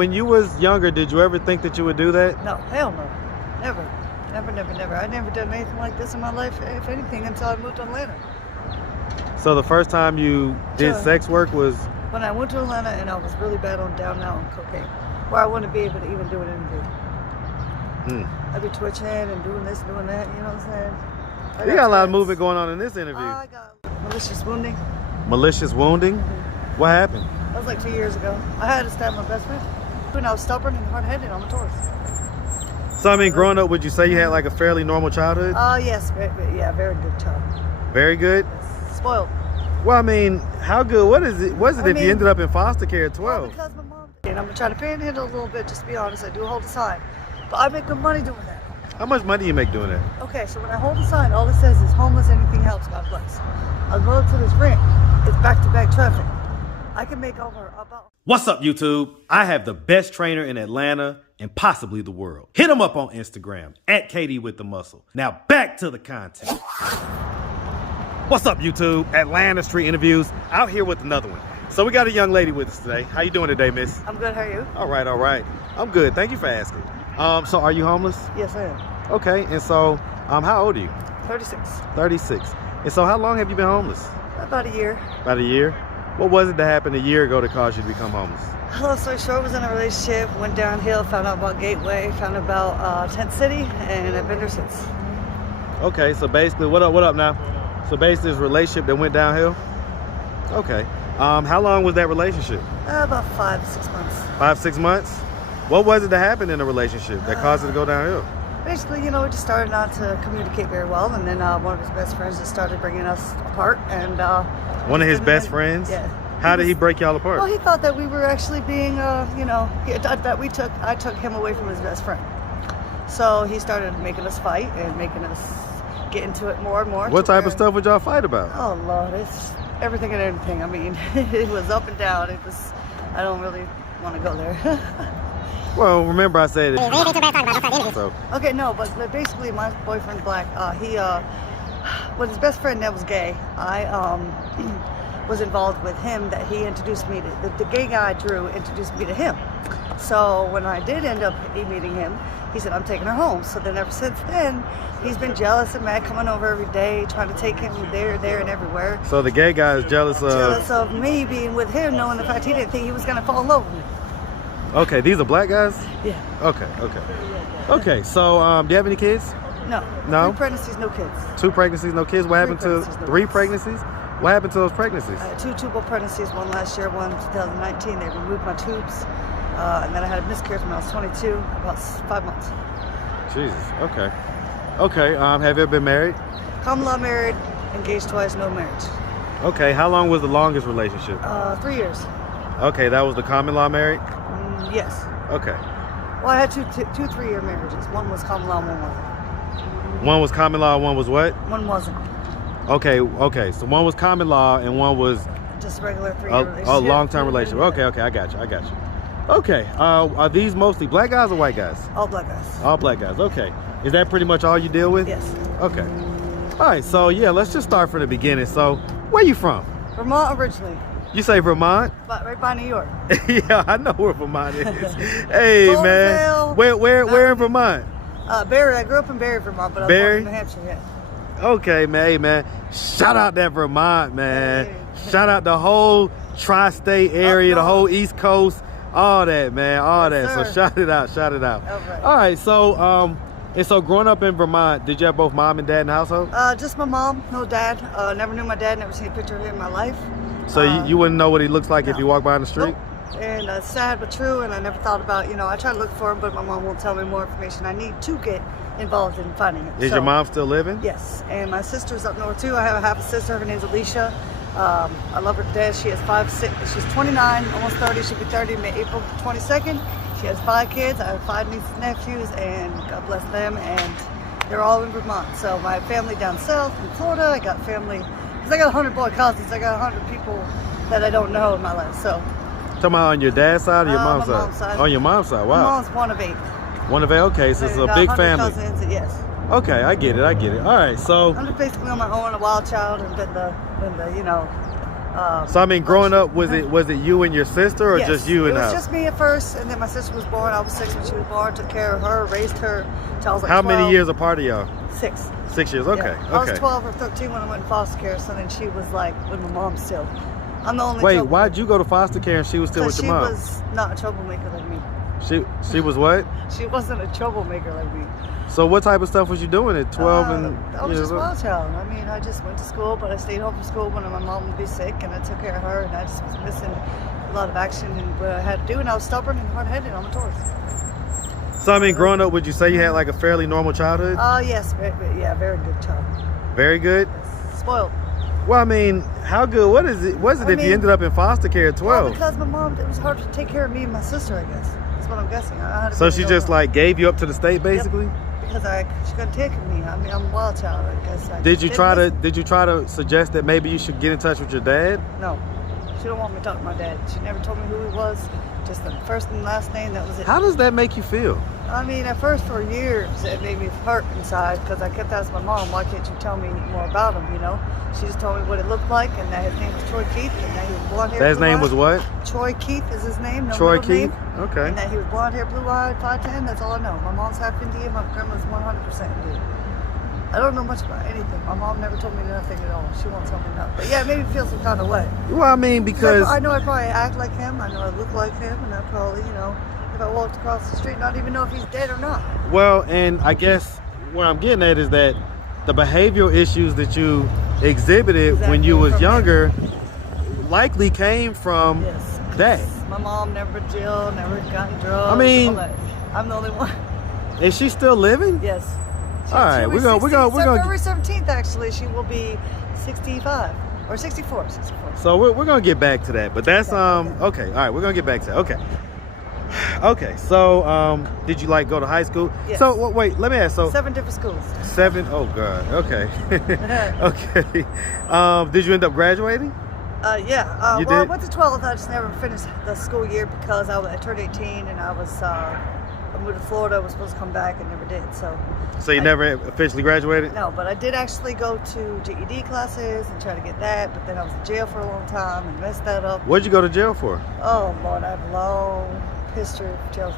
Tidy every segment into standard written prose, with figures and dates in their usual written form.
when you was younger, did you ever think that you would do that? No, hell no. Never. Never. I never done anything like this in my life, if anything, until I moved to Atlanta. So the first time you did sex work was? When I went to Atlanta and I was really bad on down now on cocaine, where I wouldn't be able to even do an interview. I'd be twitching and doing this, doing that, you know what I'm saying? You got a lot of movement going on in this interview. I got malicious wounding. Malicious wounding? What happened? That was like 2 years ago. I had to stab my best friend when I was stubborn and hard-headed on the tours. So I mean, growing up, would you say you had like a fairly normal childhood? Yes, very good child. Very good? Yes. Spoiled. Well, I mean, how good? Was it if you ended up in foster care at 12? Well, because my mom, and I'm trying to panhandle a little bit, just to be honest. I do hold a sign, but I make good money doing that. How much money do you make doing that? Okay, so when I hold a sign, all it says is homeless, anything helps, God bless. I'll go up to this ramp. It's back-to-back traffic. I can make over about... What's up, YouTube? I have the best trainer in Atlanta and possibly the world. Hit him up on Instagram, @Katie_with_the_muscle. Now back to the content. What's up, YouTube? Atlanta Street Interviews, out here with another one. So we got a young lady with us today. How you doing today, miss? I'm good, how are you? All right. I'm good, thank you for asking. So are you homeless? Yes, I am. Okay, and so how old are you? 36. 36. And so how long have you been homeless? About a year. About a year? What was it that happened a year ago that caused you to become homeless? Long story short, was in a relationship, went downhill, found out about Gateway, found out about Tent City, and I've been there since. Okay, so basically, what up now? So basically, this relationship that went downhill? Okay. How long was that relationship? About 5-6 months. 5-6 months? What was it that happened in the relationship that caused it to go downhill? Basically, we just started not to communicate very well, and then one of his best friends just started bringing us apart. And one of his best friends? Yeah. How did he break y'all apart? Well, he thought that we were actually being, I took him away from his best friend. So he started making us fight and making us get into it more and more. What type of stuff would y'all fight about? Oh Lord, it's everything and anything. I mean, it was up and down. I don't really want to go there. Well, remember I said it. So. Okay, no, but basically my boyfriend Black, he with his best friend that was gay, I was involved with him, that he introduced me to, the gay guy Drew introduced me to him. So when I did end up meeting him, he said, I'm taking her home. So then ever since then, he's been jealous and mad, coming over every day, trying to take him there, and everywhere. So the gay guy is jealous of me being with him, knowing the fact he didn't think he was gonna fall in love with me. Okay, these are black guys? Yeah. Okay, so do you have any kids? No. 3 pregnancies, no kids. 2 pregnancies, no kids? What happened to 3 pregnancies? What happened to those pregnancies? I had 2 tubal pregnancies, one last year, one in 2019. They removed my tubes. And then I had a miscarriage when I was 22, about 5 months. Jesus, okay. Okay, have you ever been married? Common law married, engaged twice, no marriage. Okay, how long was the longest relationship? 3 years. Okay, that was the common law married? Yes. Okay. Well, I had two 3-year marriages. One was common law, one wasn't. One was common law, one was what? One wasn't. Okay, so one was common law and one was... Just a regular 3-year relationship. A long-term relationship. Okay, I got you. Okay, are these mostly black guys or white guys? All black guys. All black guys, okay. Is that pretty much all you deal with? Yes. Okay. All right, so yeah, let's just start from the beginning. So, where you from? Vermont originally. You say Vermont? But right by New York. Yeah, I know where Vermont is. Hey, man. Where in Vermont? Barry. I grew up in Barry, Vermont, but I was born in New Hampshire, yeah. Okay, man. Hey, man. Shout out that Vermont, man. Hey. Shout out the whole tri-state area, the whole East Coast, all that, man, all that. Sir. So shout it out. All right, so and so growing up in Vermont, did you have both mom and dad in the household? Just my mom, no dad. Never knew my dad, never seen a picture of him in my life. So you wouldn't know what he looks like if you walk by on the street? Nope. And sad but true, and I never thought about, I try to look for him, but my mom won't tell me more information I need to get involved in finding him. Is your mom still living? Yes, and my sister's up north too. I have a half a sister, her name's Alicia. I love her to death. She has 5, she's 29, almost 30, she'll be 30 April 22nd. She has 5 kids, I have 5 nieces and nephews, and God bless them, and they're all in Vermont. So my family down south in Florida, I got family, because I got 100 boy cousins, I got 100 people that I don't know in my life, so. Talking about on your dad's side or your mom's side? Mom's side? On your mom's side, wow. My mom's one of 8. One of 8, okay, so it's a big family. Cousins, yes. Okay, I get it. All right, so. I'm just basically on my own, a wild child, and been the So I mean, growing up, was it you and your sister, or yes, just you and it was her? just me at first, and then my sister was born. I was 6 when she was born. Took care of her, raised her till I was like How 12. many years apart are y'all? 6. 6 years. Okay. Yeah. I Okay. was 12 or 13 when I went in foster care, so then she was like with my mom still. I'm the only. Wait, why'd you go to foster care and she was still with your mom? She was not a troublemaker like me. She was what? She wasn't a troublemaker like me. So what type of stuff was you doing at 12 and I was years just a old? wild child. I mean, I just went to school, but I stayed home from school when my mom would be sick, and I took care of her, and I just was missing a lot of action and what I had to do, and I was stubborn and hard-headed on the tours. So I mean, growing up, would you say you had like a fairly normal childhood? Yes, very good child. Very good. Yes. Spoiled. Well, I mean, how good? Was it if you ended up in foster care at 12? Well, because my mom, it was hard to take care of me and my sister, I guess. That's what I'm guessing. I had to So be she adult just now. like gave you up to the state, basically. Yep. Because she couldn't take me. I mean, I'm a wild child, I guess. Did you try to suggest that maybe you should get in touch with your dad? No. She don't want me to talk to my dad. She never told me who he was. Just the first and last name, that was it. How does that make you feel? I mean, at first for years, it made me hurt inside because I kept asking my mom, why can't you tell me more about him, you know? She just told me what it looked like, and that his name was Troy Keith, and that he was blonde hair. His name was what? Troy Keith is his name. No Troy middle name. Keith? Okay. And that he was blonde hair, blue eyed, 5'10", that's all I know. My mom's half Indian, my grandma's 100% Indian. I don't know much about anything. My mom never told me nothing at all. She won't tell me nothing. But yeah, it made me feel some kind of way. Well, I mean, because I know I probably act like him. I know I look like him. And I probably, you know, if I walked across the street, not even know if he's dead or not. well, and I guess where I'm getting at is that the behavioral issues that you exhibited when you was younger likely came from Yes. that. My mom never been to jail, never gotten drugs. I mean- all that. I'm the only one. Is she still living? Yes. All right, we're gonna February 17th, actually, she will be 65 or 64. So we're gonna get back to that, but that's okay. All right, we're gonna get back to that. Okay. So did you like go to high school? Yes. So wait, let me ask. So 7 different schools. 7. Oh God. Okay. Okay. Did you end up graduating? Yeah. You Well, I did? went to 12th. I just never finished the school year because I turned 18 and I moved to Florida. I was supposed to come back and never did. So you never officially graduated? No, but I did actually go to GED classes and try to get that, but then I was in jail for a long time and messed that up. What'd you go to jail for? Oh, Lord, I have a long history of jail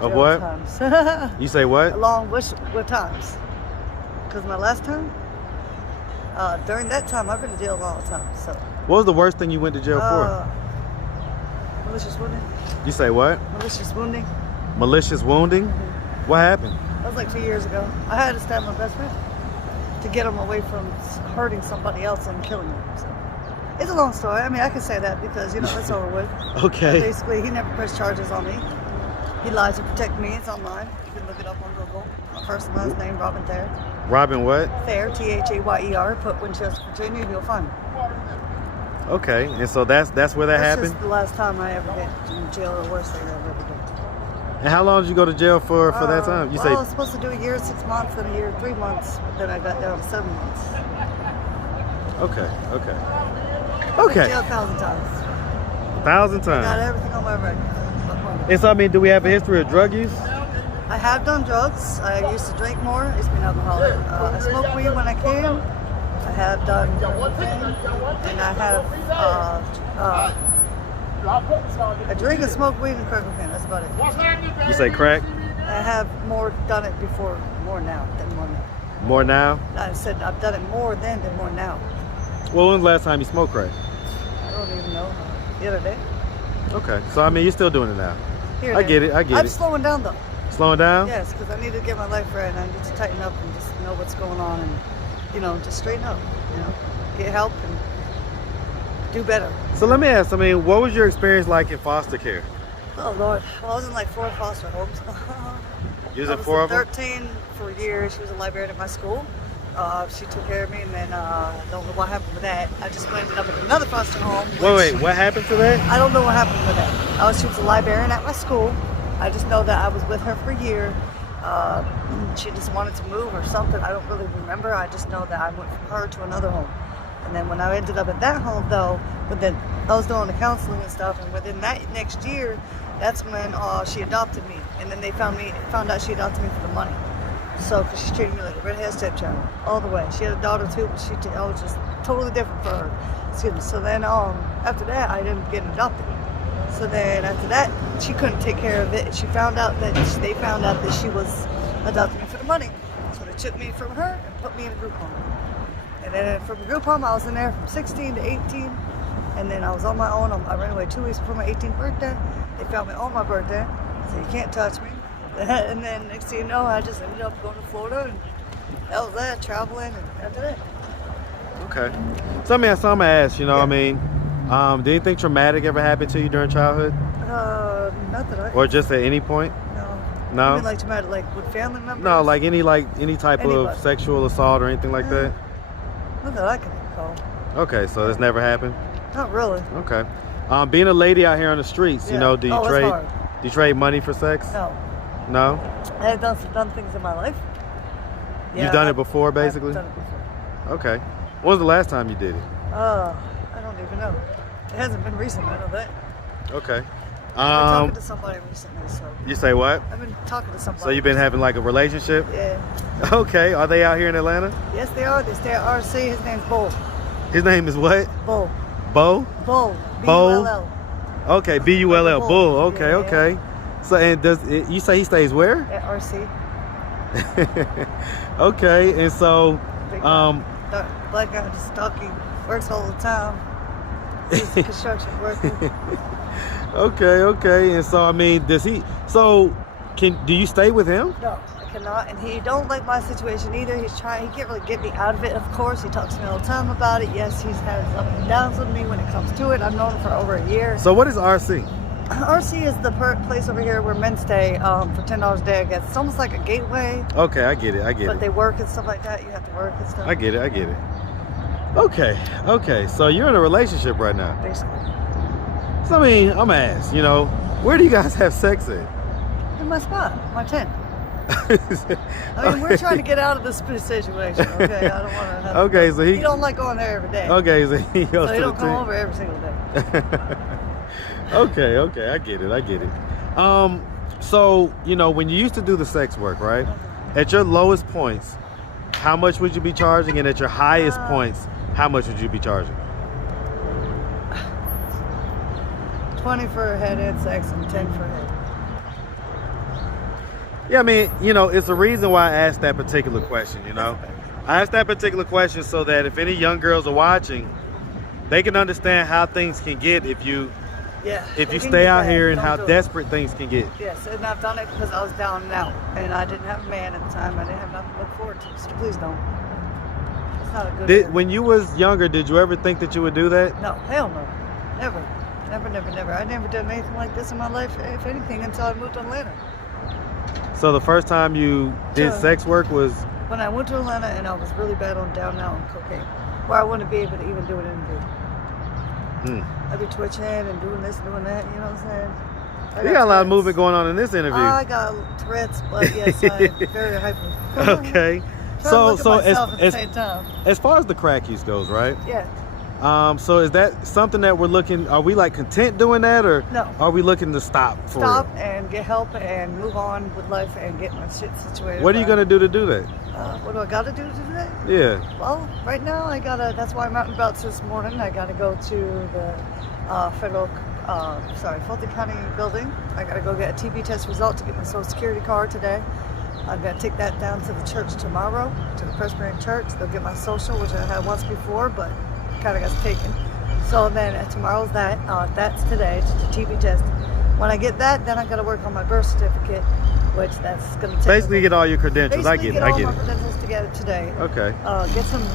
Of what? times. You say what? Along what times? Because my last time? During that time, I've been to jail all the time. So. What was the worst thing you went to jail for? Malicious wounding. You say what? Malicious wounding. Malicious wounding? Mm-hmm. What happened? That was like 2 years ago. I had to stab my best friend to get him away from hurting somebody else and killing him. So. It's a long story. I mean, I can say that because, you know, it's over with. Okay. Basically, he never pressed charges on me. He lied to protect me. It's online. You can look it up on Google. My first and last name, Robin Thayer. Robin what? Thayer, Thayer. Put Winchester, Virginia, and you'll find me. Okay, and so that's where that That's happened? just the last time I ever been in jail, or worst thing I've ever done. And how long did you go to jail for that time? You I was supposed to do a year, 6 months, and a year, 3 months, but then I got down to 7 months. Okay. I've been Okay. in jail 1,000 times. 1,000 Got times. everything on my record. And so I mean, do we have a history of drug use? I have done drugs. I used to drink more. I used to be an alcoholic. I smoked weed when I can. I have done cocaine, and I have I drink and smoke weed and crack cocaine. That's about it. You say crack? I have done it before, more now. More now? I said I've done it more then than more now. Well, when's the last time you smoked crack? I don't even know. The other day. Okay, so I mean, you're still doing it now. Here I it get is. it. I get I'm it. slowing down though. Slowing down? Yes, because I need to get my life right and I need to tighten up and just know what's going on and, you know, just straighten up, you know, get help and do better. So let me ask, I mean, what was your experience like in foster care? Oh, Lord. Well, I was in like 4 foster homes. You was I in 4 of them? 13 for years. She was a librarian at my school. She took care of me, and then I don't know what happened with that. I just ended up at another foster home. Wait, what happened to that? I don't know what happened with that. She was a librarian at my school. I just know that I was with her for a year. She just wanted to move or something. I don't really remember. I just know that I went from her to another home. And then when I ended up at that home, though, but then I was doing the counseling and stuff, and within that next year, that's when she adopted me. And then they found out she adopted me for the money. So, because she treated me like a redhead stepchild all the way. She had a daughter too, but I was just totally different for her. Excuse me. So then, after that, I ended up getting adopted. So then after that, she couldn't take care of it. They found out that she was adopting me for the money. So they took me from her and put me in a group home. And then from the group home, I was in there from 16 to 18. And then I was on my own. I ran away 2 weeks before my 18th birthday. They found me on my birthday, so you can't touch me. And then next thing you know, I just ended up going to Florida, and that was that, traveling, and after that. Okay. So I'm gonna ask, Yeah. I mean, did anything traumatic ever happen to you during childhood? Not that I Or just at any point? No. No? You mean like traumatic, like with family members? No, like any type Anybody. of sexual assault or anything like that? Not that I can recall. Okay, so that's never happened? Not really. Okay. Being a lady out here on the streets, Yeah. do you It's trade hard. do you trade money for sex? No. No? I have done things in my life. You've done it before, basically? I've done it before. Okay. When was the last time you did it? I don't even know. It hasn't been recent, I know that. Okay. I've been talking to somebody recently, so. You say what? I've been talking to somebody. So you've been having like a relationship? Yeah. Okay. Are they out here in Atlanta? Yes, they are. They stay at RC. His name's Bull. His name is what? Bull. Bo? Bull. Bo? B-U-L-L. Okay, B-U-L-L. Bull. Bull. Okay, Yeah. okay. So, and you say he stays where? At RC. Okay, and so, Big guy. Black guy, just stocky. Works all the time. He's a construction worker. okay, and so I mean, do you stay with him? No, I cannot. And he don't like my situation either. He can't really get me out of it, of course. He talks to me all the time about it. Yes, he's had his ups and downs with me when it comes to it. I've known him for over a year. So what is RC? RC is the place over here where men stay for $10 a day, I guess. It's almost like a gateway. Okay, I get it. But they work and stuff like that. You have to work and stuff. I get it. Okay. So you're in a relationship right now. Basically. So I mean, I'm gonna ask, where do you guys have sex at? In my spot, my tent. I mean, we're trying to get out of this situation, okay? I don't want to have Okay, so he don't like going there every day. Okay, so he goes So to he the don't come tent. over every single day. Okay, I get it. So, when you used to do the sex work, right? At your lowest points, how much would you be charging? And at your highest points, how much would you be charging? 20 for a head and sex and 10 for head. Yeah, I mean, it's the reason why I asked that particular question, I asked that particular question so that if any young girls are watching, they can understand how things can get if you stay out here and how desperate things can get. Yes, and I've done it because I was down and out, and I didn't have a man at the time. I didn't have nothing to look forward to. So please don't. It's not a good. When you was younger, did you ever think that you would do that? No, hell no, never. I never done anything like this in my life, if anything, until I moved to Atlanta. So the first time you did sex work was when I went to Atlanta, and I was really bad on down now on cocaine, where I wouldn't be able to even do an interview. I'd be twitching and doing this, doing that. You know what I'm saying? You got a lot of movement going on in this interview. I got Tourette's, but yes, I'm very hyper. Okay. So at the same time. As far as the crack use goes, right? Yeah. So is that something that are we like content doing that, or No. are we looking to stop for Stop real? and get help and move on with life and get my shit situated. What are you going to do that? What do I got to do today? Yeah. Well, right now that's why I'm out and about this morning. I got to go to the Fulton County building. I got to go get a TB test result to get my Social Security card today. I'm going to take that down to the church tomorrow, to the Presbyterian Church. They'll get my social, which I had once before, but kind of got taken. So then tomorrow's that's today, just a TB test. When I get that, then I got to work on my birth certificate, which that's going to take. Basically, get all your credentials. I get it. all my credentials together today. Okay.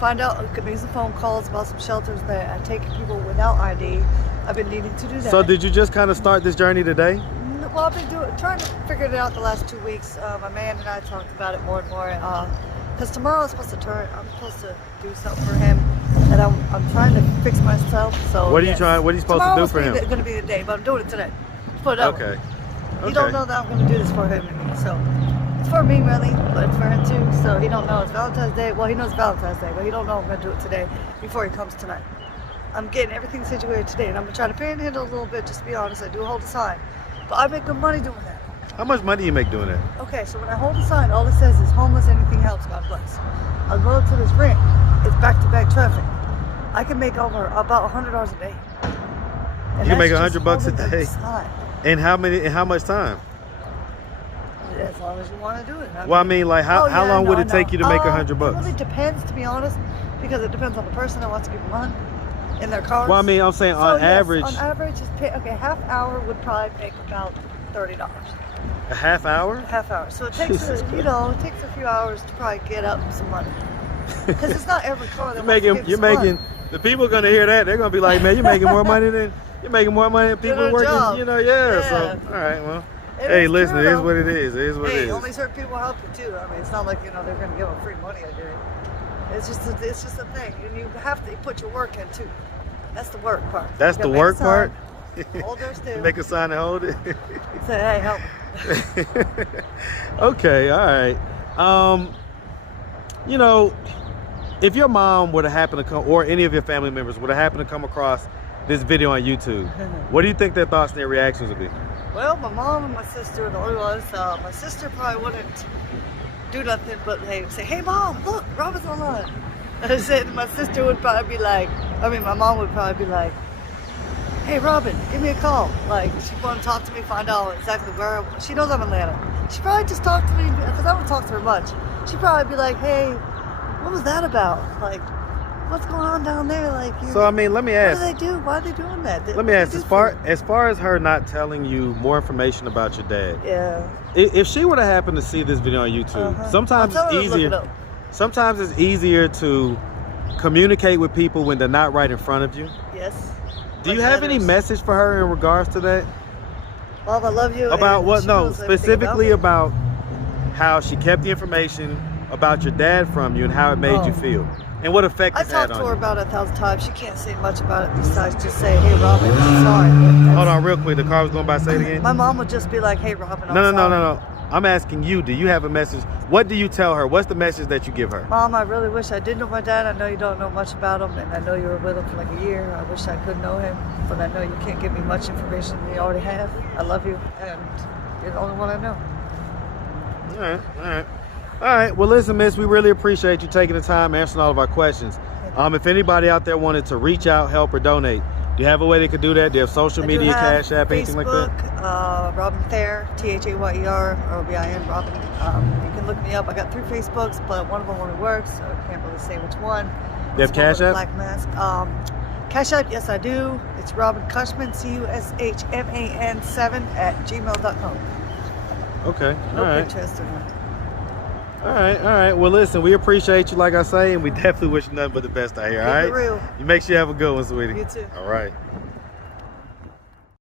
Find out, make some phone calls about some shelters that I take people without ID. I've been needing to do that. So did you just kind of start this journey today? Well, I've been trying to figure it out the last 2 weeks. My man and I talked about it more and more. Because tomorrow I'm supposed to do something for him, and I'm trying to fix myself. So what are you supposed to do for him? Tomorrow's going to be the day, but I'm doing it today. Put it up. Okay. He don't know that I'm going to do this for him, so it's for me really, but it's for him too. So he don't know it's Valentine's Day. Well, he knows Valentine's Day, but he don't know I'm going to do it today before he comes tonight. I'm getting everything situated today, and I'm going to try to panhandle a little bit. Just to be honest, I do hold the sign, but I make good money doing that. How much money do you make doing that? Okay, so when I hold the sign, all it says is homeless, anything helps, God bless. I'll go to this rent, it's back-to-back traffic. I can make over about $100 a day. And You can make that's just $100 a holding the day? sign. And how much time? As long as you want to do it. Well, I mean, like, how long would it take you to make $100? It really depends, to be honest, because it depends on the person that wants to give them money in their cars. Well, I mean, I'm saying on average. On average, okay, half hour would probably make about $30. A half hour? Half hour. So it takes, it takes a few hours to probably get up some money. Because it's not every car that you're making, the people are going to hear that. They're going to be like, man, you're making more money than people working, job. yeah. So, all right, well. Hey, listen, it is what it is. It is what it is. Only certain people help you too. I mean, it's not like, they're going to give them free money. It's just a thing. And you have to put your work in too. That's the work part. That's the work part? Hold there still. Make a sign and hold it? Say, hey, help me. Okay, all right. If your mom would have happened to come, or any of your family members would have happened to come across this video on YouTube, what do you think their thoughts and their reactions would be? Well, my mom and my sister are the only ones. My sister probably wouldn't do nothing but say, hey, Mom, look, Robin's online. I said my sister would probably be like, my mom would probably be like, hey, Robin, give me a call. Like, she want to talk to me, find out exactly where. She knows I'm in Atlanta. She probably just talked to me, because I don't talk to her much. She'd probably be like, hey, what was that about? Like, what's going on down there? Like, so, I mean, let me ask. What do they do? Why are they doing that? Let me ask, as far as her not telling you more information about your dad. Yeah. If she would have happened to see this video on YouTube, sometimes it's easier. Sometimes it's easier to communicate with people when they're not right in front of you. Yes. Do you have any message for her in regards to that? Mom, I love you. About what? No, specifically about how she kept the information about your dad from you and how it made you feel. And what effect it had on you. I talked to her about it 1,000 times. She can't say much about it besides just say, hey, Robin, I'm sorry. Hold on real quick. The car was going by. Say it again. My mom would just be like, hey, Robin, I'm sorry. No. I'm asking you, do you have a message? What do you tell her? What's the message that you give her? Mom, I really wish I did know my dad. I know you don't know much about him, and I know you were with him for like a year. I wish I could know him, but I know you can't give me much information than you already have. I love you, and you're the only one I know. All right. Well, listen, miss, we really appreciate you taking the time answering all of our questions. If anybody out there wanted to reach out, help, or donate, do you have a way they could do that? Do you have social media, Cash App, anything like that? Robin Thayer, Thayer, Robin. You can look me up. I got 3 Facebooks, but one of them only works, so I can't really say which one. You have Cash App? Black Mask. Cash App, yes, I do. It's Robin Cushman, CUSHMAN 7 @gmail.com. Okay. No Pinterest or nothing. All right. Well, listen, we appreciate you, like I say, and we definitely wish you nothing but the best out here, all right? Keep it real. You make sure you have a good one, sweetie. You too. All right.